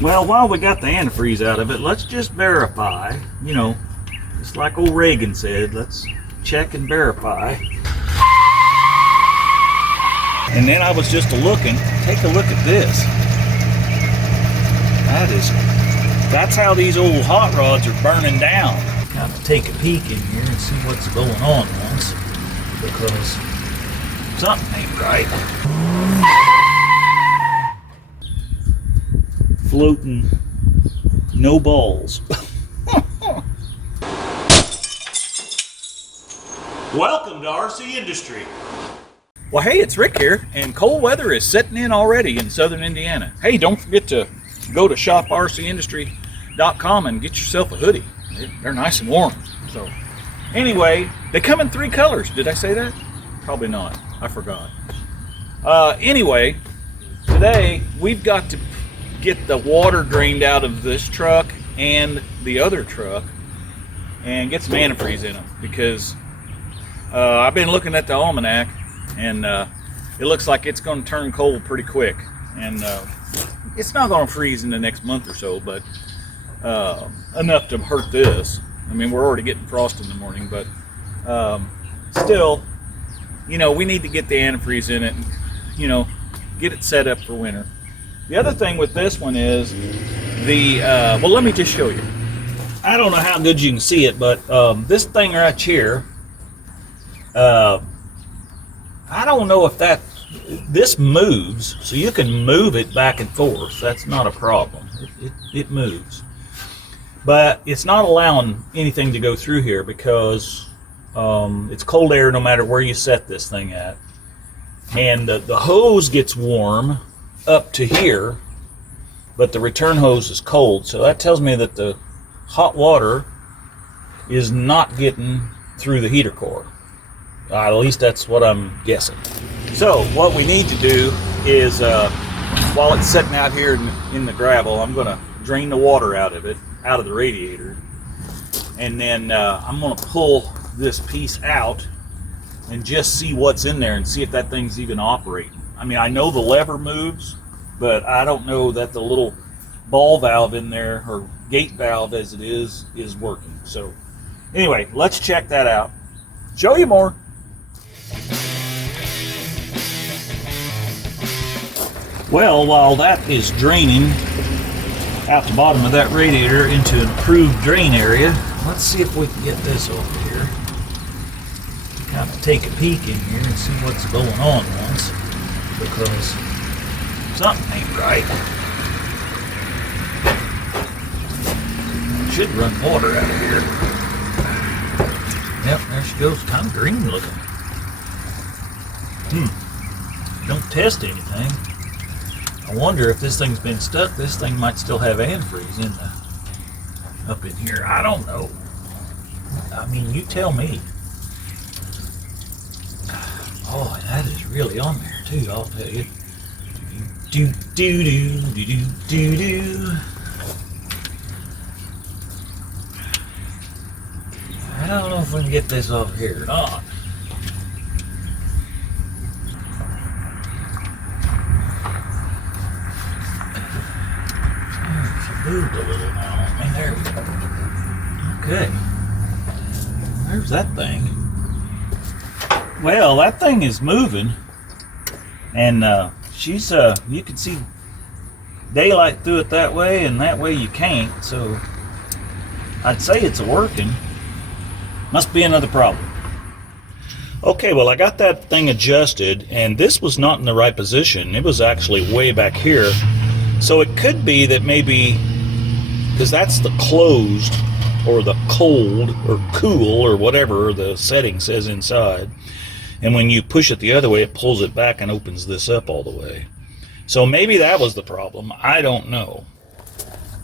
Well, while we got the antifreeze out of it, let's just verify, you know, just like old Reagan said, let's check and verify. And then I was just looking, take a look at this. That's how these old hot rods are burning down. Got to take a peek in here and see what's going on once, because something ain't right. Floating, no balls. Welcome to RCindustry. Well, hey, it's Rick here, and cold weather is setting in already in southern Indiana. Hey, don't forget to go to shoprcindustry.com and get yourself a hoodie. They're nice and warm. So, anyway, they come in 3 colors. Did I say that? Probably not. I forgot. Anyway, today we've got to get the water drained out of this truck and the other truck and get some antifreeze in them, because I've been looking at the almanac, and it looks like it's going to turn cold pretty quick, and it's not going to freeze in the next month or so, but enough to hurt this. I mean, we're already getting frost in the morning, but still, you know, we need to get the antifreeze in it and, you know, get it set up for winter. The other thing with this one is the well, let me just show you. I don't know how good you can see it, but this thing right here, I don't know if this moves, so you can move it back and forth. That's not a problem. It moves. But it's not allowing anything to go through here because it's cold air no matter where you set this thing at. And the hose gets warm up to here, but the return hose is cold. So that tells me that the hot water is not getting through the heater core. At least that's what I'm guessing. So what we need to do is, while it's sitting out here in the gravel, I'm going to drain the water out of it, out of the radiator. And then I'm going to pull this piece out and just see what's in there and see if that thing's even operating. I mean, I know the lever moves, but I don't know that the little ball valve in there, or gate valve as it is working. So anyway, let's check that out. Show you more. Well, while that is draining out the bottom of that radiator into an approved drain area, let's see if we can get this over here. Kind of take a peek in here and see what's going on once, because something ain't right. Should run water out of here. Yep, there she goes. Kind of green looking. Don't test anything. I wonder if this thing's been stuck. This thing might still have antifreeze up in here. I don't know. I mean, you tell me. Oh, that is really on there too, I'll tell you. Do do do do do do do. I don't know if we can get this off here or not. Moved a little now. I mean, there we go. Okay. There's that thing. Well, that thing is moving, and she's you can see daylight through it that way, and that way you can't. So I'd say it's working. Must be another problem. Okay, well, I got that thing adjusted, and this was not in the right position. It was actually way back here. So it could be that maybe, because that's the closed or the cold or cool or whatever the setting says inside, and when you push it the other way, it pulls it back and opens this up all the way. So maybe that was the problem. I don't know.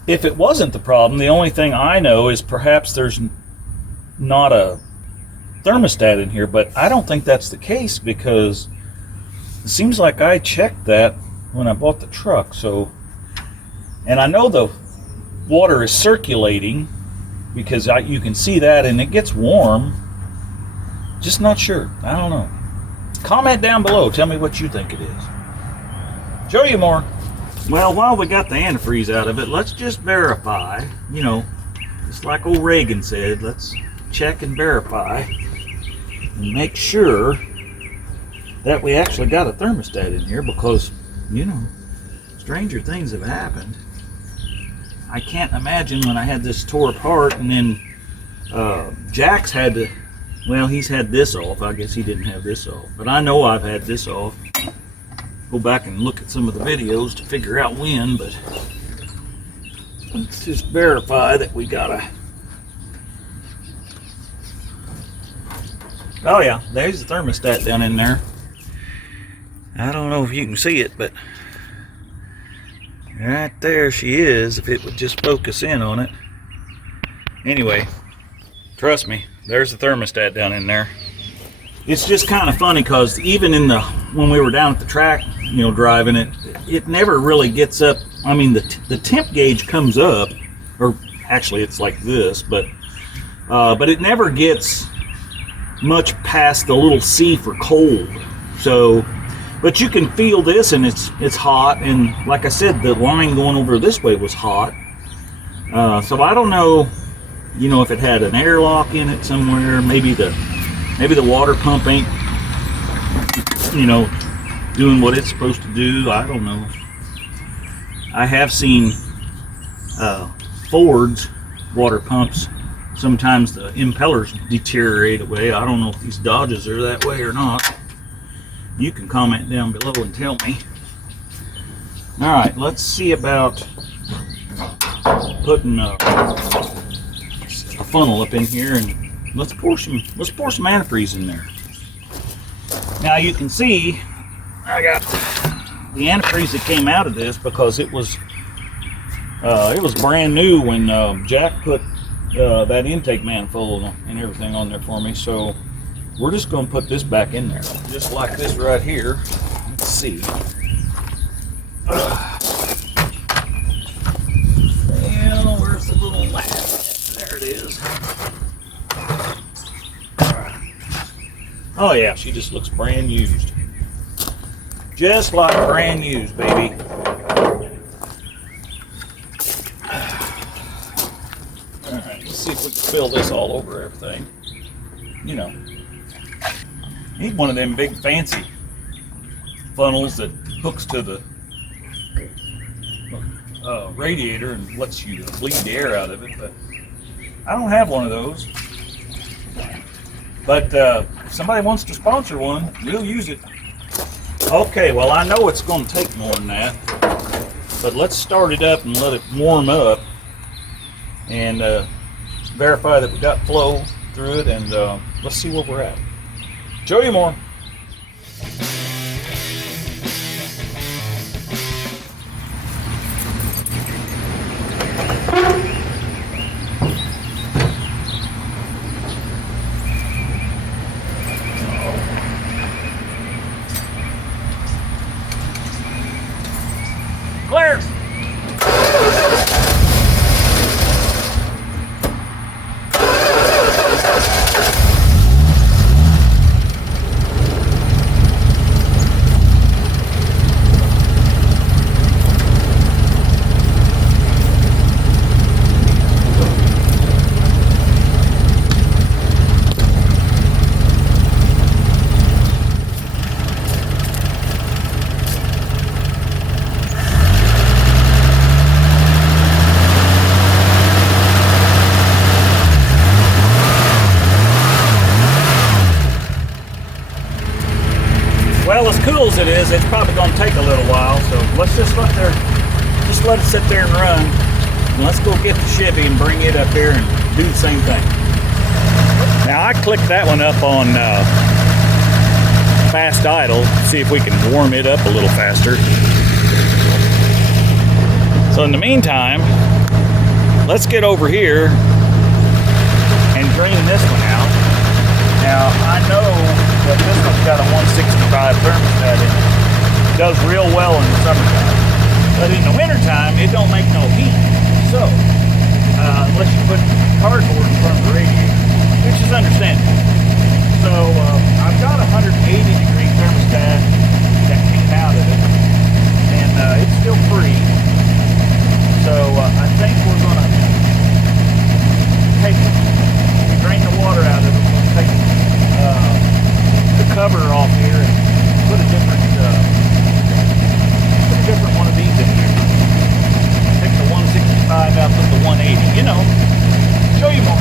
If it wasn't the problem, the only thing I know is perhaps there's not a thermostat in here, but I don't think that's the case, because it seems like I checked that when I bought the truck. So, and I know the water is circulating because you can see that, and it gets warm. Just not sure. I don't know. Comment down below. Tell me what you think it is. Show you more. Well, while we got the antifreeze out of it, let's just verify, you know, just like old Reagan said, let's check and verify and make sure that we actually got a thermostat in here, because, you know, stranger things have happened. I can't imagine when I had this tore apart and then Jack's had to, well, he's had this off. I guess he didn't have this off, but I know I've had this off. Go back and look at some of the videos to figure out when, but let's just verify that we got a... Oh yeah, there's the thermostat down in there. I don't know if you can see it, but right there she is, if it would just focus in on it. Anyway, trust me, there's the thermostat down in there. It's just kind of funny because even when we were down at the track, you know, driving it, it never really gets up. I mean, the temp gauge comes up, or actually it's like this, but it never gets much past the little C for cold. So, but you can feel this, and it's hot, and like I said, the line going over this way was hot. So I don't know, you know, if it had an airlock in it somewhere. Maybe the water pump ain't, you know, doing what it's supposed to do. I don't know. I have seen Ford's water pumps, sometimes the impellers deteriorate away. I don't know if these Dodges are that way or not. You can comment down below and tell me. All right, let's see about putting a funnel up in here, and let's pour some antifreeze in there. Now you can see I got the antifreeze that came out of this because it was brand new when Jack put that intake manifold and everything on there for me. So we're just going to put this back in there, just like this right here. Let's see. Well, where's the little latch? There it is. Oh yeah, she just looks brand used. Just like brand used, baby. Alright, let's see if we can fill this all over everything. You know, need one of them big fancy funnels that hooks to the radiator and lets you bleed the air out of it, but I don't have one of those. But if somebody wants to sponsor one, we'll use it. Okay, well, I know it's going to take more than that, but let's start it up and let it warm up and verify that we got flow through it, and let's see where we're at. Show you more. Clear. Well, as cool as it is, it's probably going to take a little while, so let's just let it sit there and run. And let's go get the Chevy and bring it up here and do the same thing. Now, I clicked that one up on fast idle, see if we can warm it up a little faster. So in the meantime, let's get over here and drain this one out. Now, I know that this one's got a 165 thermostat in it. It does real well in the summertime. But in the wintertime, it don't make no heat. So, unless you put cardboard in front of the radiator, which is understandable. So, I've got a 180 degree thermostat that came out of it. And it's still free. 180, you know. Show you more.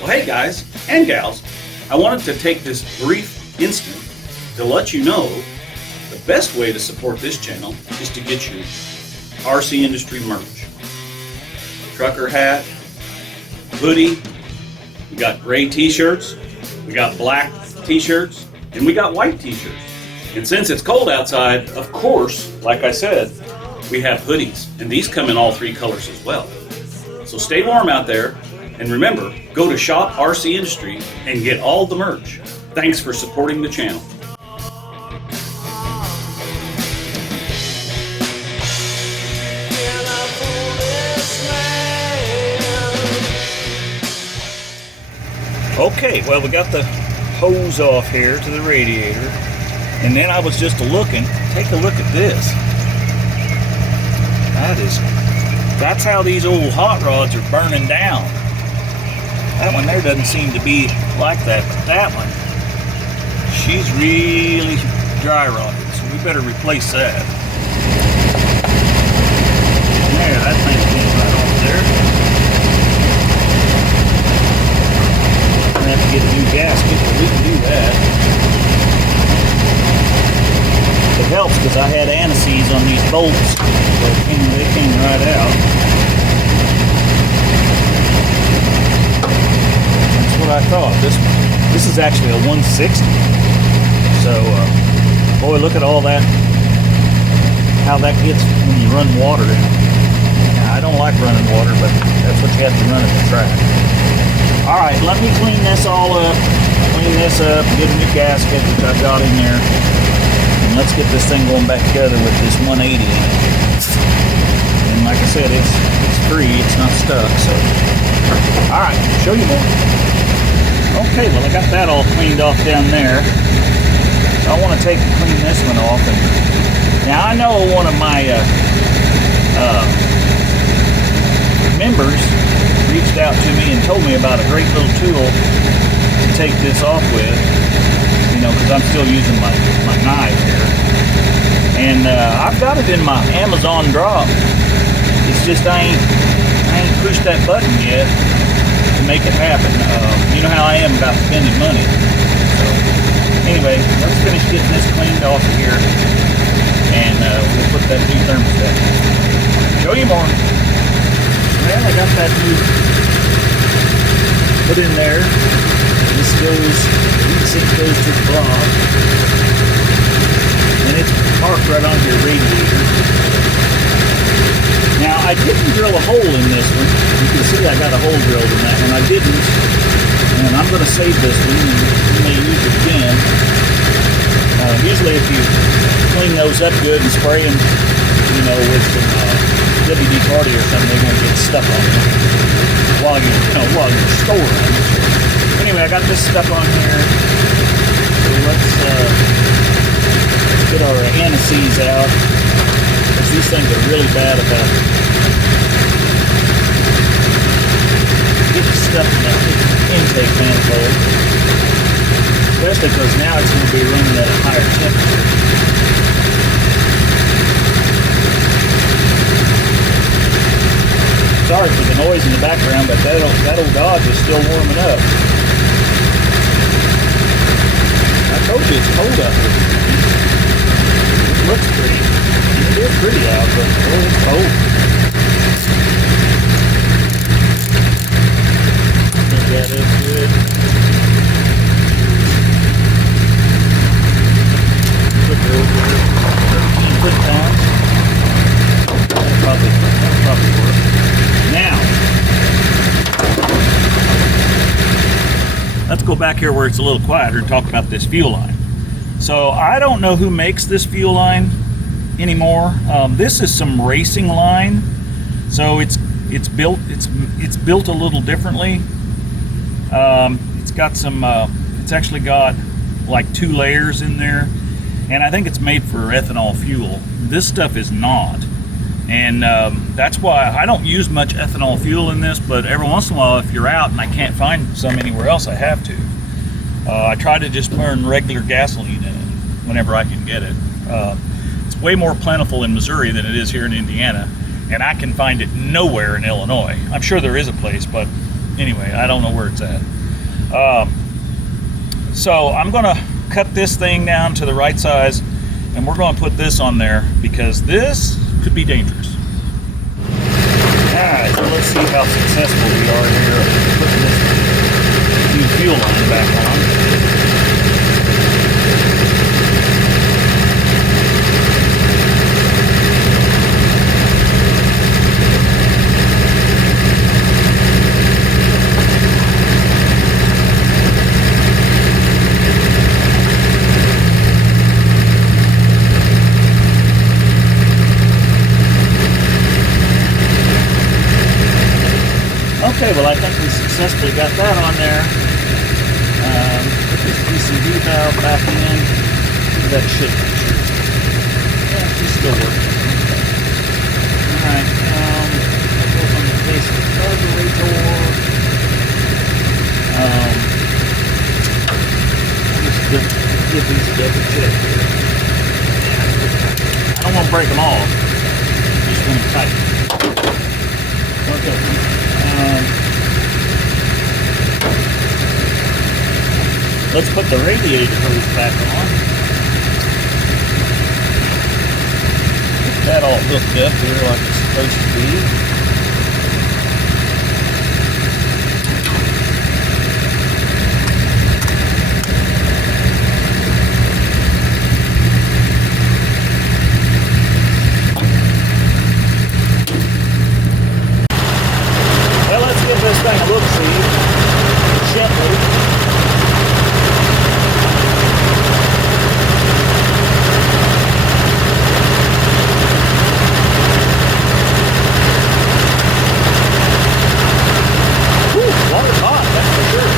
Well, hey guys and gals, I wanted to take this brief instant to let you know the best way to support this channel is to get your RCindustry merch. Trucker hat, hoodie, we got gray t-shirts, we got black t-shirts, and we got white t-shirts. And since it's cold outside, of course, like I said, we have hoodies, and these come in all 3 colors as well. So stay warm out there, and remember, go to Shop RCindustry and get all the merch. Thanks for supporting the channel. Okay, well, we got the hose off here to the radiator, and then I was just looking. Take a look at this. That's how these old hot rods are burning down. That one there doesn't seem to be like that, but that one, she's really dry rotted, so we better replace that. There, that thing came right off there. I'm gonna have to get a new gasket, but we can do that. It helps because I had antifreeze on these bolts, so they came right out. That's what I thought. This is actually a 160. So, boy, look at all that, how that gets when you run water in it. Now, I don't like running water, but that's what you have to run at the track. All right, let me clean this all up, get a new gasket, which I've got in there. And let's get this thing going back together with this 180 in it. And like I said, it's free, it's not stuck, so. All right, show you more. Okay, well, I got that all cleaned off down there. So I want to clean this one off. And now I know one of my members reached out to me and told me about a great little tool to take this off with, you know, because I'm still using my knife here. And I've got it in my Amazon drop. It's just I ain't pushed that button yet to make it happen. You know how I am about spending money. So anyway, let's finish getting this cleaned off of here, and we'll put that new thermostat in. Show you more. Well, I got that new put in there. This goes, the heat sink goes to the block, and it's parked right onto your radiator. Now, I didn't drill a hole in this one. You can see I got a hole drilled in that one. I didn't, and I'm going to save this one, and you may use it again. Usually if you clean those up good and spray them, you know, with some WD-40 or something, they're going to get stuck on them while you're storing them. Anyway, I got this stuff on here, so let's get our antifreeze out, because these things are really bad about getting stuff in that intake manifold, especially because now it's going to be running at a higher temperature. Sorry for the noise in the background, but that old Dodge is still warming up. I told you it's cold out here. It looks pretty. It is pretty out, but boy, it's cold. Look at it, good. Put it over there. 13 foot-pounds. That'll probably work. Now, let's go back here where it's a little quieter and talk about this fuel line. So I don't know who makes this fuel line anymore. This is some racing line, so it's built a little differently. It's got some. It's actually got like 2 layers in there, and I think it's made for ethanol fuel. This stuff is not. And that's why I don't use much ethanol fuel in this, but every once in a while, if you're out and I can't find some anywhere else, I have to. I try to just burn regular gasoline in it whenever I can get it. It's way more plentiful in Missouri than it is here in Indiana, and I can find it nowhere in Illinois. I'm sure there is a place, but anyway, I don't know where it's at. So I'm gonna cut this thing down to the right size, and we're gonna put this on there because this could be dangerous. Alright, so let's see how successful we are here at putting this new fuel line back on. Okay, well I think we successfully got that on there. Put this PCV valve back in. That should be true. Yeah, she's still working. Alright, that goes on the base of the carburetor. I'll just give these a double check here. I don't want to break them off. Just want to tighten. Okay. Let's put the radiator hose back on. Get that all hooked up here like it's supposed to be. Well, let's give this thing a look-see gently. Water's hot, that's for sure.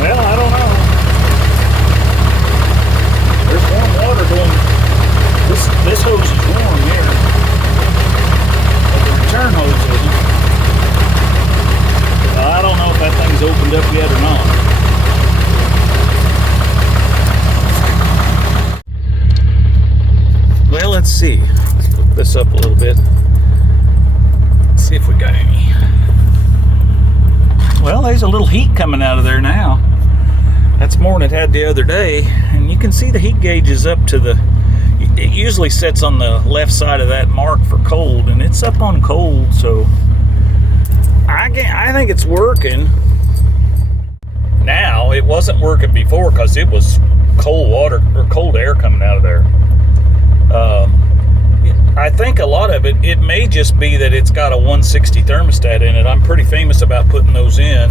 Well, I don't know. There's warm water going. This hose is warm here. Turn hose isn't. I don't know if that thing's opened up yet or not. Well, let's see. Let's put this up a little bit. Let's see if we got any. Well, there's a little heat coming out of there now. That's more than it had the other day. And you can see the heat gauge is up to the... It usually sits on the left side of that mark for cold, and it's up on cold, so I think it's working now. It wasn't working before because it was cold water or cold air coming out of there. I think a lot of it may just be that it's got a 160 thermostat in it. I'm pretty famous about putting those in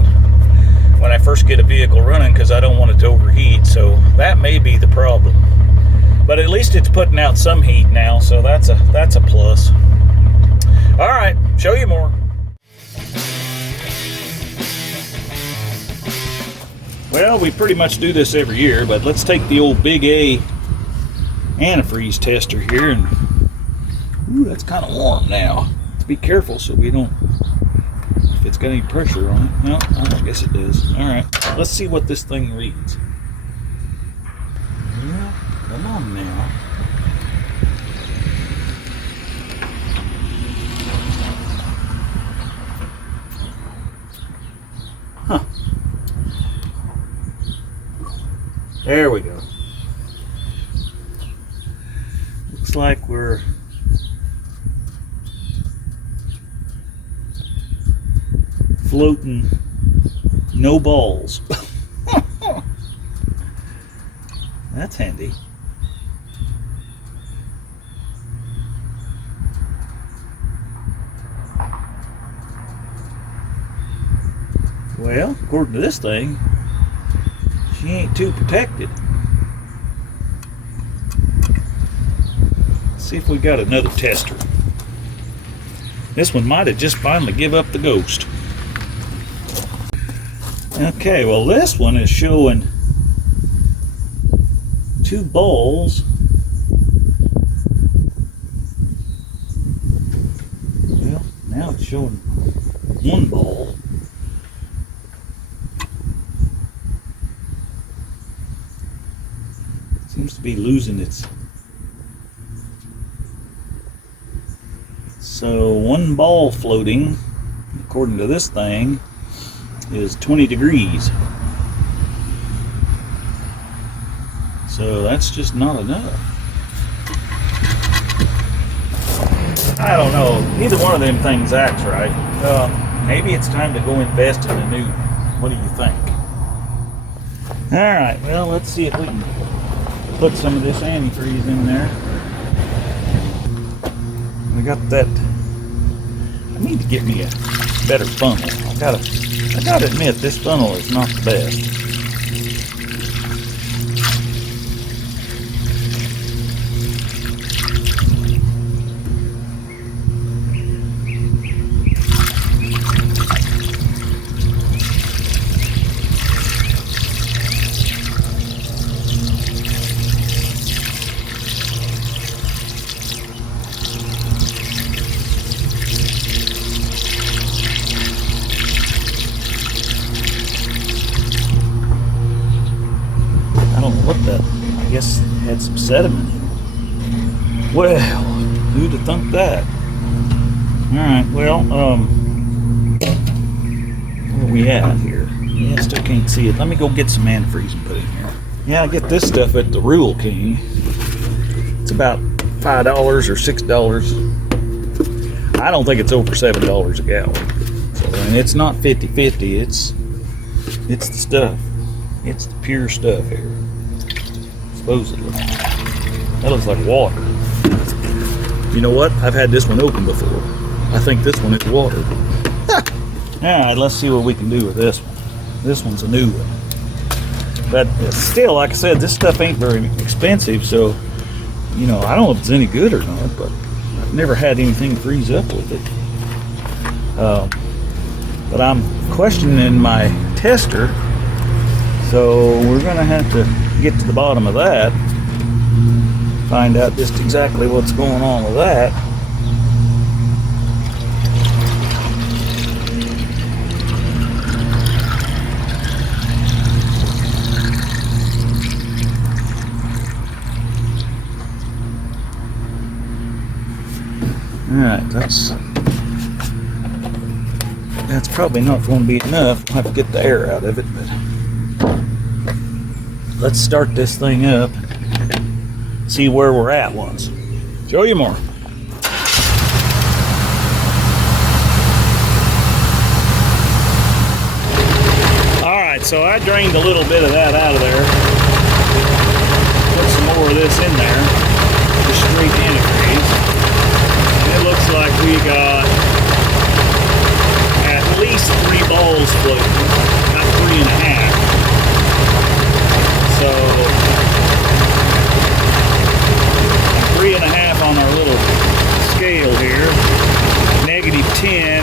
when I first get a vehicle running because I don't want it to overheat, so that may be the problem. But at least it's putting out some heat now, so that's a plus. All right, show you more. Well, we pretty much do this every year, but let's take the old Big A antifreeze tester here, and ooh, that's kind of warm now. Be careful so we don't, if it's got any pressure on it. No, I guess it does. All right, let's see what this thing reads. Yeah. Come on now. Huh. There we go. Looks like we're floating no balls. That's handy. Well, according to this thing, she ain't too protected. Let's see if we got another tester. This one might have just finally give up the ghost. Okay, well this one is showing 2 bowls. Well, now it's showing 1 bowl. Seems to be losing its. So 1 ball floating, according to this thing, is 20 degrees. So that's just not enough. I don't know. Either one of them things acts right. Maybe it's time to go invest in a new one. What do you think? Alright, well, let's see if we can put some of this antifreeze in there. We got that. I need to get me a better funnel. I gotta admit, this funnel is not the best. I guess it had some sediment. Well, who'd have thunk that? Alright, well, where are we at here? Yeah, I still can't see it. Let me go get some antifreeze and put it in here. Yeah, I get this stuff at the Rural King. It's about $5 or $6. I don't think it's over $7 a gallon. So, and it's not 50-50, it's the stuff. It's the pure stuff here. Supposedly. That looks like water. You know what? I've had this one open before. I think this one is water. Alright, let's see what we can do with this one. This one's a new one. But still, like I said, this stuff ain't very expensive, so, you know, I don't know if it's any good or not, but I've never had anything freeze up with it. But I'm questioning my tester, so we're going to have to get to the bottom of that, find out just exactly what's going on with that. Alright, that's probably not going to be enough. We'll have to get the air out of it, but let's start this thing up, see where we're at once. Show you more. Alright, so I drained a little bit of that out of there. Put some more of this in there. Just straight antifreeze. And it looks like we got at least 3 balls floating, not 3.5. So 3.5 on our little scale here. -10,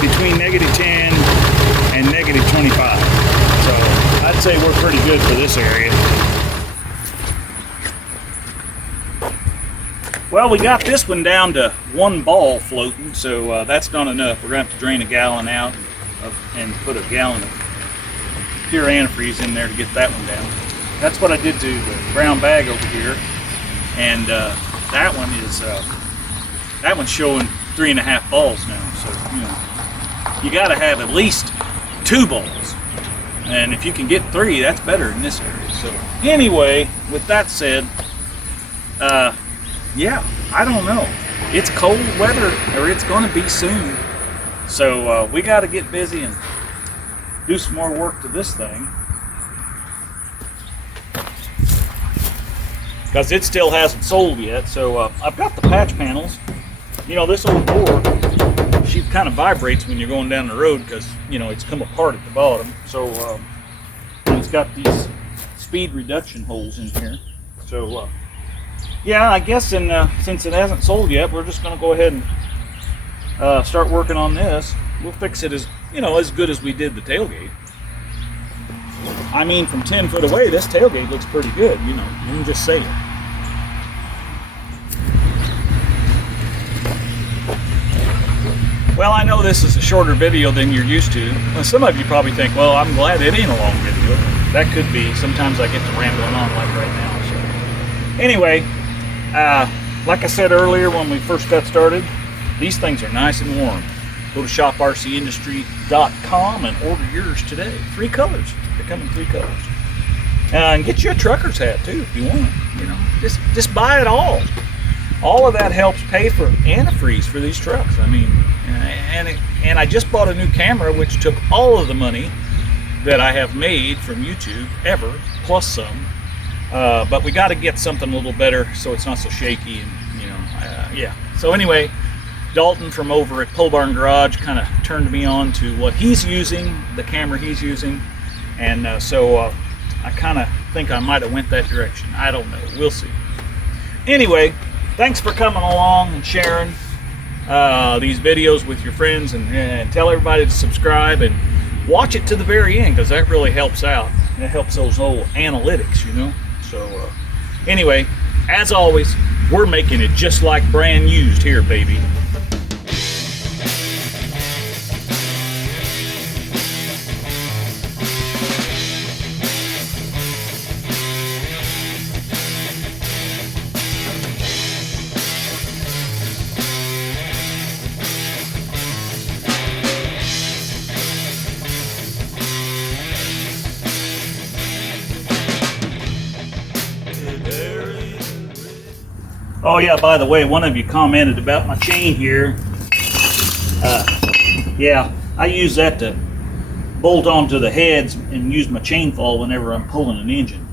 between -10 and -25. So I'd say we're pretty good for this area. Well, we got this one down to 1 ball floating, so that's not enough. We're going to have to drain a gallon out and put a gallon of pure antifreeze in there to get that one down. That's what I did to the brown bag over here, and that one's showing 3.5 balls now. So you know, you got to have at least 2 balls, and if you can get 3, that's better in this area. So anyway, with that said, yeah, I don't know. It's cold weather, or it's going to be soon. So we got to get busy and do some more work to this thing, because it still hasn't sold yet. So I've got the patch panels. You know, this old door, she kind of vibrates when you're going down the road because, you know, it's come apart at the bottom. So it's got these speed reduction holes in here. So yeah, I guess since it hasn't sold yet, we're just going to go ahead and start working on this. We'll fix it as, you know, as good as we did the tailgate. I mean, from 10 foot away, this tailgate looks pretty good, you know, I'm just saying. Well, I know this is a shorter video than you're used to. Well, some of you probably think, well, I'm glad it ain't a long video. That could be. Sometimes I get to rambling on like right now. So. Anyway, like I said earlier when we first got started, these things are nice and warm. Go to shop.RCindustry.com and order yours today. 3 colors. They come in 3 colors. And get you a trucker's hat too if you want. You know, just buy it all. All of that helps pay for antifreeze for these trucks. I mean, and I just bought a new camera, which took all of the money that I have made from YouTube ever, plus some. But we got to get something a little better so it's not so shaky, and you know, yeah. So anyway, Dalton from over at Pole Barn Garage kind of turned me on to what he's using, the camera he's using, and so I kind of think I might have went that direction. I don't know. We'll see. Anyway, thanks for coming along and sharing these videos with your friends, and tell everybody to subscribe and watch it to the very end, because that really helps out. It helps those old analytics, you know. So anyway, as always, we're making it just like brand used here, baby. Oh yeah, by the way, one of you commented about my chain here. Yeah, I use that to bolt onto the heads and use my chain fall whenever I'm pulling an engine.